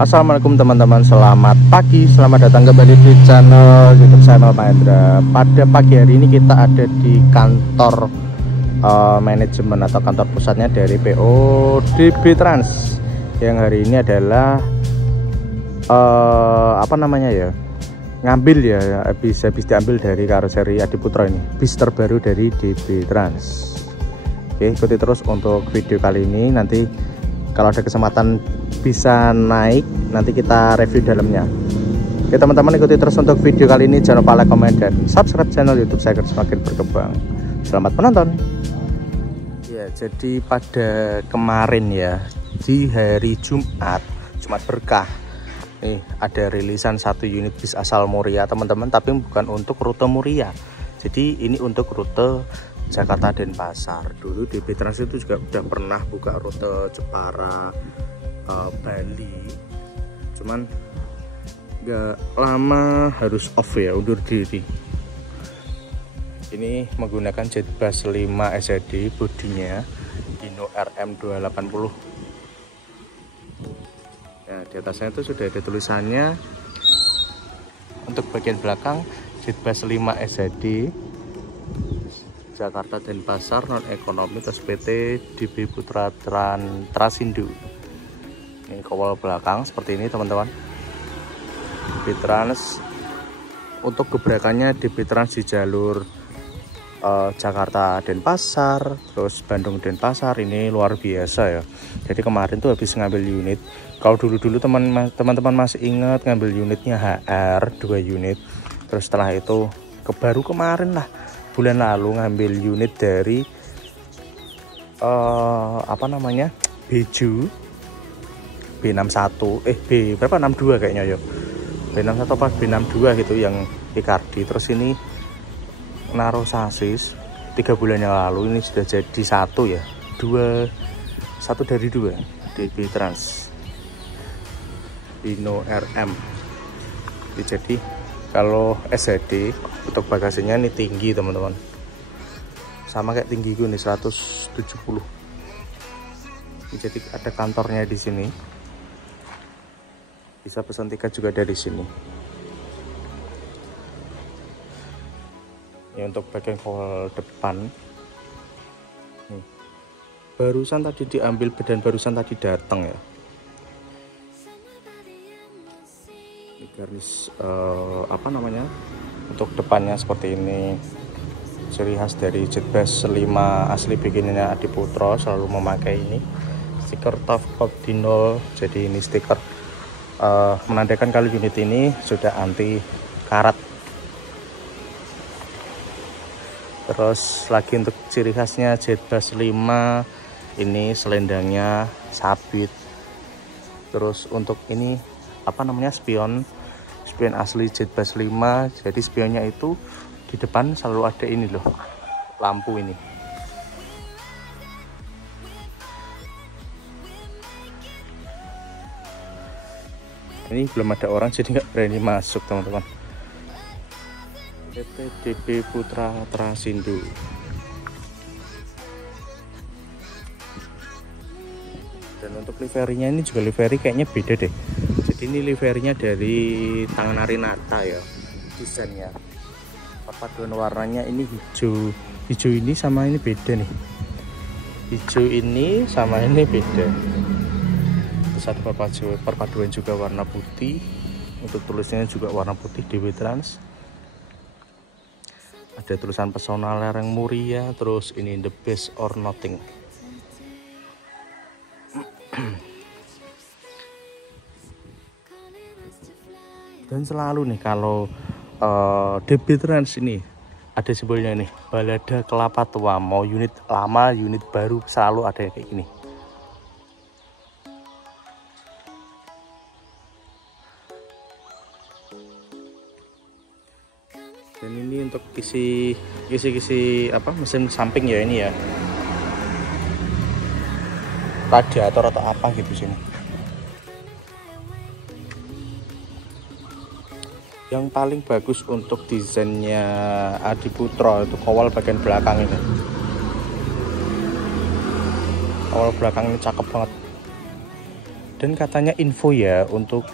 Assalamualaikum teman-teman, selamat pagi, selamat datang kembali di channel YouTube saya Pak Hendra. Pada pagi hari ini kita ada di kantor manajemen atau kantor pusatnya dari PO DB Trans, yang hari ini adalah ngambil ya, habis diambil dari karoseri Adiputro ini, bis terbaru dari DB Trans. Oke, ikuti terus untuk video kali ini. Nanti kalau ada kesempatan bisa naik, nanti kita review dalamnya. Oke teman-teman, ikuti terus untuk video kali ini. Jangan lupa like, komen, dan subscribe channel YouTube saya agar semakin berkembang. Selamat menonton. Ya, jadi pada kemarin ya, di hari Jumat berkah, nih ada rilisan 1 unit bis asal Muria teman-teman, tapi bukan untuk rute Muria. Jadi ini untuk rute Jakarta Denpasar. Dulu DB Trans itu juga udah pernah buka rute Jepara Bali, cuman nggak lama harus off ya, undur diri. Ini menggunakan Jetbus 5 SED, bodinya Hino RM 280. Ya, di atasnya itu sudah ada tulisannya. Untuk bagian belakang Jetbus 5 SED Jakarta Denpasar non ekonomi, terus PT DB Putra Trasindo. Ini kawal belakang seperti ini teman-teman. DB Trans untuk gebrakannya, DB Trans di jalur Jakarta Denpasar, terus Bandung Denpasar, ini luar biasa ya. Jadi kemarin tuh habis ngambil unit. Kalau dulu-dulu teman-teman masih ingat, ngambil unitnya HR 2 unit. Terus setelah itu baru kemarin lah, bulan lalu ngambil unit dari Beju B61 berapa 62 kayaknya ya, B61 apa B62 gitu, yang Icardi. Terus ini naruh sasis 3 bulan yang lalu, ini sudah jadi satu dari dua DB Trans Hino RM. Jadi kalau SED untuk bagasinya ini tinggi teman-teman, sama kayak tinggi gue nih 170. Jadi ada kantornya di sini, bisa pesan tiket juga dari sini. Ini untuk bagian kawal depan. Nih, barusan tadi diambil dan barusan tadi datang ya. Ini garis untuk depannya seperti ini. Ciri khas dari Jetbus 5 asli bikinannya Adiputro, selalu memakai ini stiker Tough Pop Dinol. Jadi ini stiker menandakan kalau unit ini sudah anti karat. Terus lagi untuk ciri khasnya Jetbus 5, ini selendangnya sabit. Terus untuk ini spion asli Jetbus 5. Jadi spionnya itu di depan selalu ada ini loh, lampu ini. Ini belum ada orang jadi nggak berani masuk teman-teman. PT DB Putra Trasindo. Dan untuk liverinya ini juga livery kayaknya beda deh. Jadi ini liverinya dari Tangan Arinata ya, desainnya. Perpaduan warnanya ini hijau ini sama ini beda nih. Hijau ini sama ini beda. Terus ada perpaduan juga warna putih. Untuk tulisnya juga warna putih DB Trans. Ada tulisan pesona lereng Muria. Terus ini the best or nothing. Dan selalu nih kalau DB Trans ini ada simbolnya nih, balada kelapa tua. Mau unit lama, unit baru, selalu ada kayak gini. Dan ini untuk kisi mesin samping ya, ini ya radiator atau apa gitu sini. Yang paling bagus untuk desainnya Adiputro itu kawal bagian belakang ini. Kawal belakang ini cakep banget. Dan katanya info ya, untuk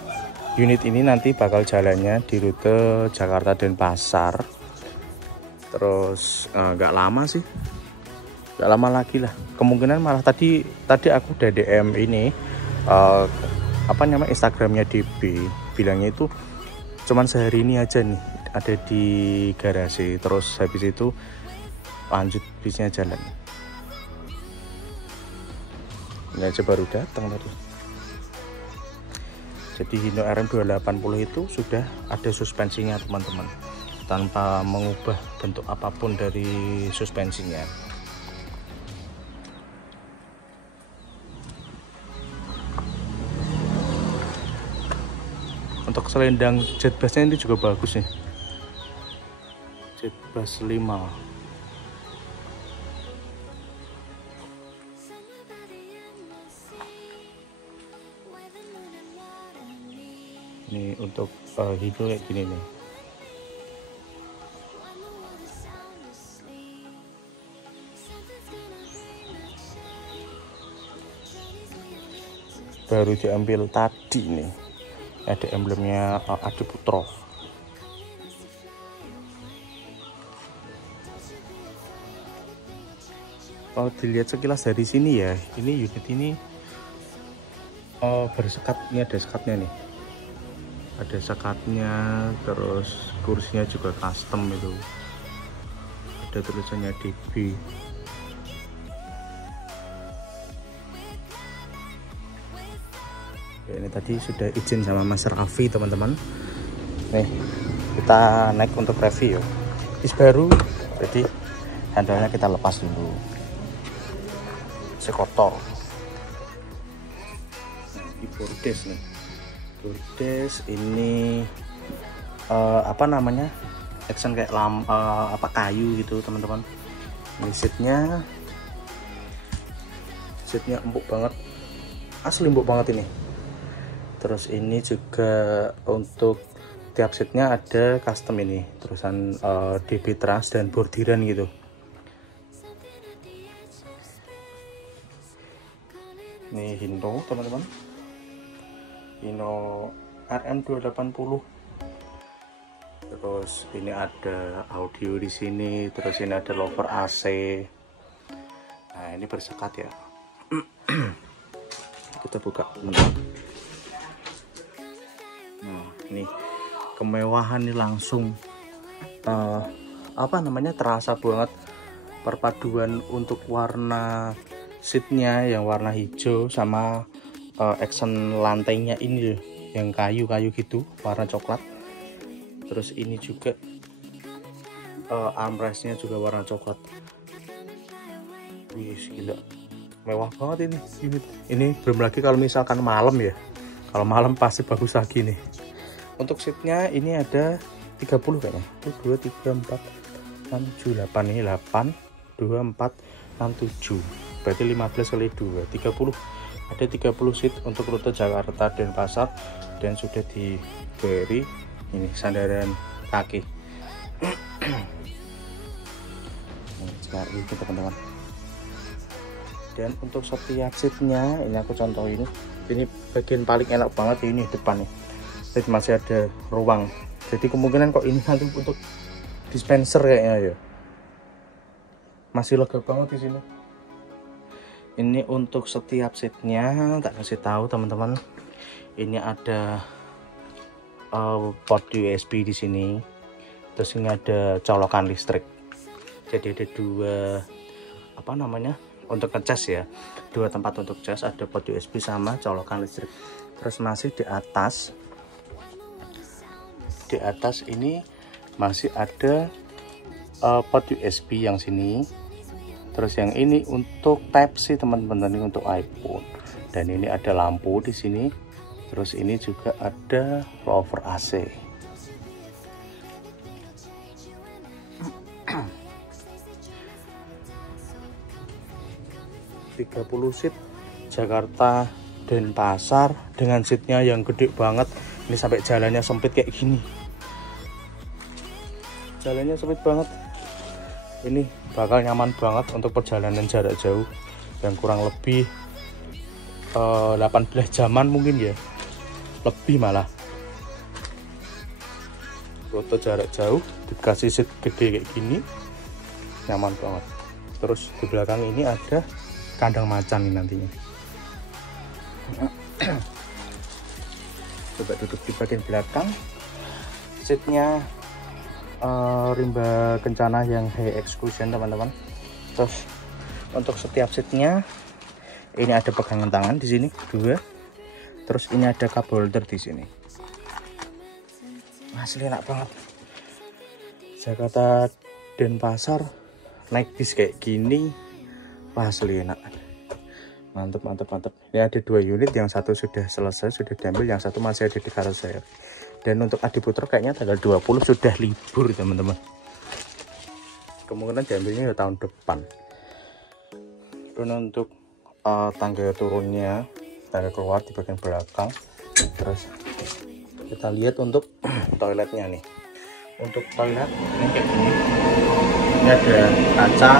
unit ini nanti bakal jalannya di rute Jakarta Denpasar. Terus nggak lama sih, nggak lama lagi lah. Kemungkinan malah tadi aku udah DM ini apa namanya Instagramnya DB, bilangnya itu cuman sehari ini aja nih ada di garasi, terus habis itu lanjut bisnya jalan. Ini aja baru datang tadi. Jadi Hino RM280 itu sudah ada suspensinya teman-teman, tanpa mengubah bentuk apapun dari suspensinya. Untuk selendang jet bassnya ini juga bagus nih, jet bass 5. Ini untuk Hino kayak gini nih. Baru diambil tadi nih, ada emblemnya Adiputro. Kalau dilihat sekilas dari sini ya, ini unit ini bersekat. Ini ada sekatnya nih, ada sekatnya, terus kursinya juga custom itu, ada tulisannya DB. Ya, ini tadi sudah izin sama Mas Raffi teman-teman. Nih kita naik untuk review bis baru, jadi handle-nya kita lepas dulu, kotor. Nah, ini bordes nih, bordes ini apa namanya, action kayak apa kayu gitu teman-teman. Ini seatnya empuk banget, asli empuk banget ini. Terus ini juga untuk tiap seatnya ada custom ini, terusan DB Trans dan bordiran gitu. Ini Hino teman-teman, Hino RM280. Terus ini ada audio di sini, terus ini ada lover AC. Nah ini bersekat ya. Kita buka teman-teman. Nah ini kemewahan nih langsung apa namanya, terasa banget perpaduan untuk warna seatnya yang warna hijau sama action lantainya ini loh, yang kayu-kayu gitu warna coklat. Terus ini juga armrestnya juga warna coklat. Wih gila, mewah banget ini unit. Ini belum lagi kalau misalkan malam ya, kalau malam pasti bagus lagi nih. Untuk seatnya ini ada 30 kayaknya, 1, 2, 3, 4, 6, 7, 8, ini 8, 2, 4, 6, 7, berarti 15 kali 2, 30. Ada 30 seat untuk rute Jakarta Denpasar, dan sudah diberi ini sandaran kaki. Sekali itu teman-teman. Dan untuk setiap seatnya ini aku contohin, ini bagian paling enak banget ini depan nih. Jadi masih ada ruang, jadi kemungkinan kok ini nanti untuk dispenser kayaknya ya, masih lega banget di sini. Ini untuk setiap seatnya tak kasih tahu teman-teman, ini ada port USB di sini, terus ini ada colokan listrik. Jadi ada dua apa namanya, untuk ngecas ya, dua tempat untuk cas, ada port USB sama colokan listrik. Terus masih di atas ini masih ada port USB yang sini. Terus yang ini untuk Type C teman-teman, ini untuk iPhone. Dan ini ada lampu di sini. Terus ini juga ada lover AC. 30 seat Jakarta Denpasar dengan seatnya yang gede banget. Ini sampai jalannya sempit kayak gini, jalannya sempit banget. Ini bakal nyaman banget untuk perjalanan jarak jauh yang kurang lebih 18 jaman mungkin ya, lebih malah. Foto jarak jauh, dikasih seat gede kayak gini, nyaman banget. Terus di belakang ini ada kandang macan nih nantinya. Coba duduk di bagian belakang. Seatnya rimba kencana yang high exclusion teman-teman. Terus untuk setiap seatnya ini ada pegangan tangan di sini 2. Terus ini ada cup holder di sini. Asli enak banget. Jakarta Denpasar naik bis kayak gini, asli enak. Mantep. Ini ada 2 unit, yang satu sudah selesai, sudah diambil, yang satu masih ada di karoseri. Dan untuk Adiputra kayaknya tanggal 20 sudah libur teman-teman. Kemungkinan diambilnya ya tahun depan. Dan untuk tangga turunnya, tangga keluar di bagian belakang. Terus kita lihat untuk toiletnya nih. Untuk toilet ini kayak gini. Ini ada kaca,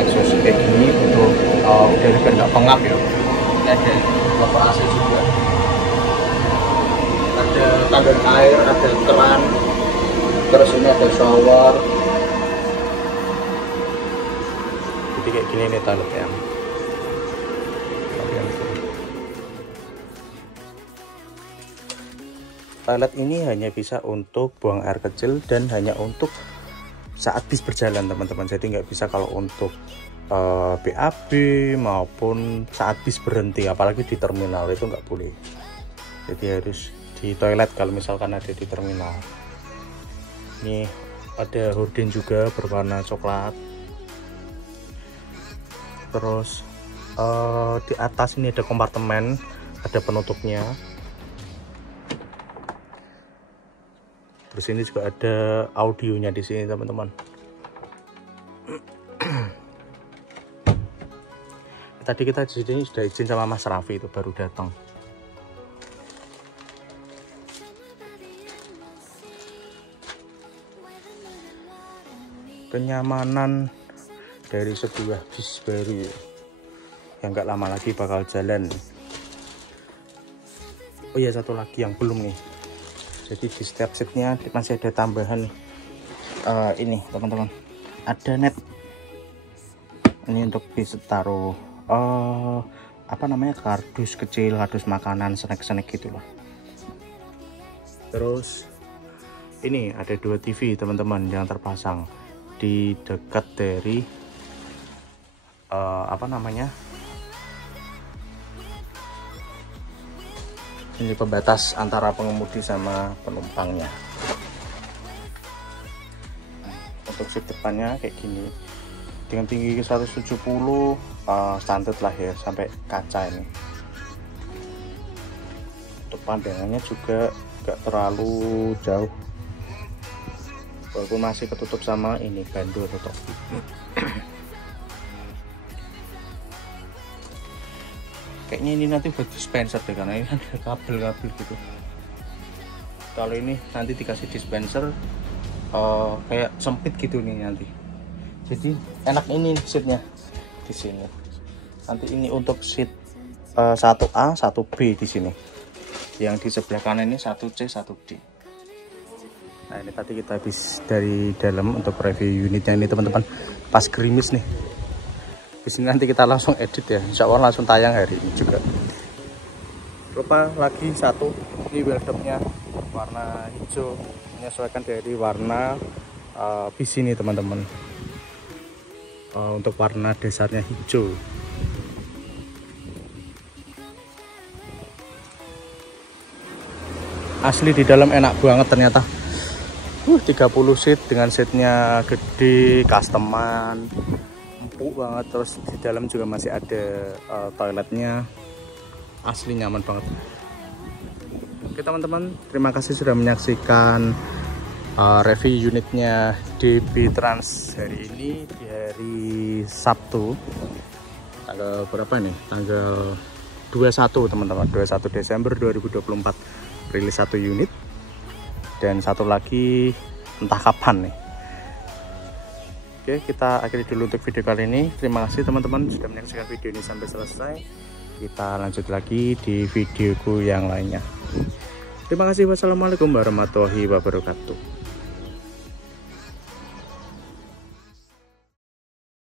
exhaust kayak gini untuk udara biar nggak pengap ya. Ini ada beberapa AC juga. Ada tandon air, ada keran. Terus ini ada shower. Jadi kayak gini nih toiletnya. Toilet ini hanya bisa untuk buang air kecil dan hanya untuk saat bis berjalan teman-teman. Jadi nggak bisa kalau untuk BAB maupun saat bis berhenti, apalagi di terminal itu nggak boleh. Jadi harus di toilet kalau misalkan ada di terminal. Ini ada horden juga berwarna coklat. Terus di atas ini ada kompartemen, ada penutupnya. Terus ini juga ada audionya di sini teman-teman. Tadi kita di sini sudah izin sama Mas Raffi, itu baru datang. Kenyamanan dari sebuah bis baru yang nggak lama lagi bakal jalan. Oh iya, satu lagi yang belum nih. Jadi di setiap seatnya masih ada tambahan ini teman-teman, ada net. Ini untuk bisa taruh apa namanya, kardus kecil, kardus makanan, snack gitu loh. Terus ini ada 2 TV teman-teman yang terpasang di dekat dari apa namanya, ini pembatas antara pengemudi sama penumpangnya. Untuk seat depannya kayak gini dengan tinggi 170, standar lah ya, sampai kaca ini. Untuk pandangannya juga gak terlalu jauh, walaupun masih ketutup sama ini bandul atau topi. Kayaknya ini nanti buat dispenser deh, karena ini ada kabel-kabel gitu. Kalau ini nanti dikasih dispenser kayak sempit gitu nih nanti. Jadi enak ini seatnya di sini. Nanti ini untuk seat 1A, 1B di sini. Yang di sebelah kanan ini 1C, 1D. Nah ini tadi kita habis dari dalam untuk review unitnya ini teman-teman. Pas gerimis nih. Di sini nanti kita langsung edit ya. Insya Allah langsung tayang hari ini juga. Lupa lagi satu, ini wheeltopnya warna hijau, menyesuaikan dari warna bis ini teman-teman. Untuk warna dasarnya hijau. Asli di dalam enak banget ternyata. 30 seat dengan seatnya gede, customan, empuk banget. Terus di dalam juga masih ada toiletnya. Asli nyaman banget. Oke teman-teman, terima kasih sudah menyaksikan review unitnya DB Trans hari ini, di hari Sabtu tanggal berapa nih, tanggal 21 teman-teman, 21 Desember 2024 rilis 1 unit dan satu lagi entah kapan nih. Oke, kita akhiri dulu untuk video kali ini. Terima kasih teman-teman sudah menyaksikan video ini sampai selesai. Kita lanjut lagi di videoku yang lainnya. Terima kasih. Wassalamualaikum warahmatullahi wabarakatuh.